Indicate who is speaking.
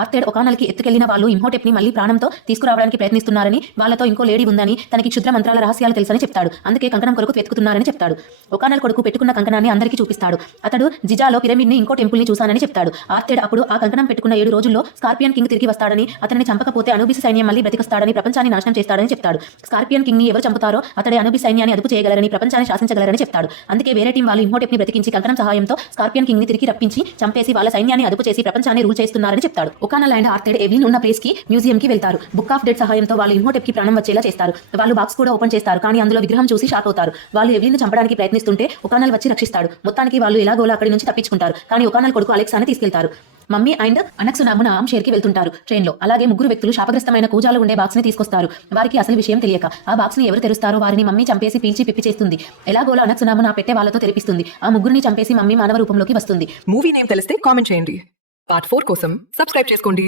Speaker 1: ఆర్తెడ్ ఒకనల్కి ఎత్తుకెళ్ళిన వాళ్ళు ఇంహోటెప్ని మళ్ళీ ప్రాణంతో తీసుకురావడానికి ప్రయత్నిస్తున్నారని వాళ్ళతో ఇంకో లేడీ ఉందని తనకి క్షుద్ర మంత్రాల రహస్యాలు తెలుసని చెప్తాడు. అందుకే కంకణం కొరకు వెతుకుతున్నారని చెప్తాడు. ఒకనల్ కొడుకు పెట్టుకున్న కంకణాన్ని అందరికీ చూపిస్తాడు. అతడు జిజాలో పిరమిడ్ని ఇంకో టెంపుల్ని చూశానని చెప్తాడు. ఆర్తెడ్ అప్పుడు ఆ కంకణం పెట్టుకున్న ఏడు రోజుల్లో స్కార్పియన్ కింగ్ తిరిగి వస్తాడని అతన్ని చంపకపోతే అనుబిస్ సైన్యం మళ్ళీ బ్రతికొస్తాడని ప్రపంచాన్ని నాశనం చేస్తాడని చెప్తాడు. స్కార్పియన్ కింగ్ని ఎవరు చంపుతారో అతడే అనుబి సైన్యాన్ని అదుపు చేయగలరని ప్రపంచాన్ని శాసించగలరని చెప్తాడు. అందుకే వేరే టీం వాళ్ళు ఇంహోటెప్ని బ్రతికించి కంకణం సహాయంతో స్కార్పియన్ కింగ్ని తిరిగి రప్పించి చంపేసి వాళ్ళ సైన్యాన్ని అదుపు చేసి ప్రపంచాన్ని రూల్ చేస్తున్నారని చెప్తాడు. ఒకానల్ అండ్ ఆర్థెడ్ ఎవ్లిన్ ఉన్న ప్లేస్కి మ్యూజియం కి వెళ్తారు. బుక్ ఆఫ్ డెడ్ సహాయంతో వాళ్ళు ఇంహోటెప్కి ప్రాణం వచ్చేలా చేస్తారు. వాళ్ళు బాక్స్ కూడా ఓపెన్ చేస్తారు కానీ అందులో విగ్రహం చూసి షాక్ అవుతారు. వాళ్ళు ఎవ్లిన్ చంపడానికి ప్రయత్నిస్తుంటే ఒకానల్ వచ్చి రక్షిస్తాడు. మొత్తానికి వాళ్ళు ఎలాగోలా అక్కడి నుంచి తప్పించుకుంటారు. కానీ ఒకానల్ కొడుకు అలెక్సాని తీసుకెళ్తారు. మమ్మీ అండ్ అనక్సునామున ఆమ్ షేర్కి వెళ్తుంటారు ట్రైన్లో. అలాగే ముగ్గురు వ్యక్తులు శాపగ్రస్తమైన కూజాలు ఉండే బాక్స్ని తీసుకొస్తారు. వారికి అసలు విషయం తెలియక ఆ బాక్స్ని ఎవరు తెరుస్తారో వారిని మమ్మీ చంపేసి పీల్చి పిప్పి చేస్తుంది. ఎలాగోలా అనక్సునామున పెట్టే వాళ్ళతో తెరిపిస్తుంది. ఆ ముగ్గురిని చంపేసి మమ్మీ మానవ రూపంలోకి వస్తుంది.
Speaker 2: మూవీ నేమ్ తెలిస్తే కామెంట్ చేయండి. పార్ట్ ఫోర్ కోసం సబ్స్క్రైబ్ చేసుకోండి.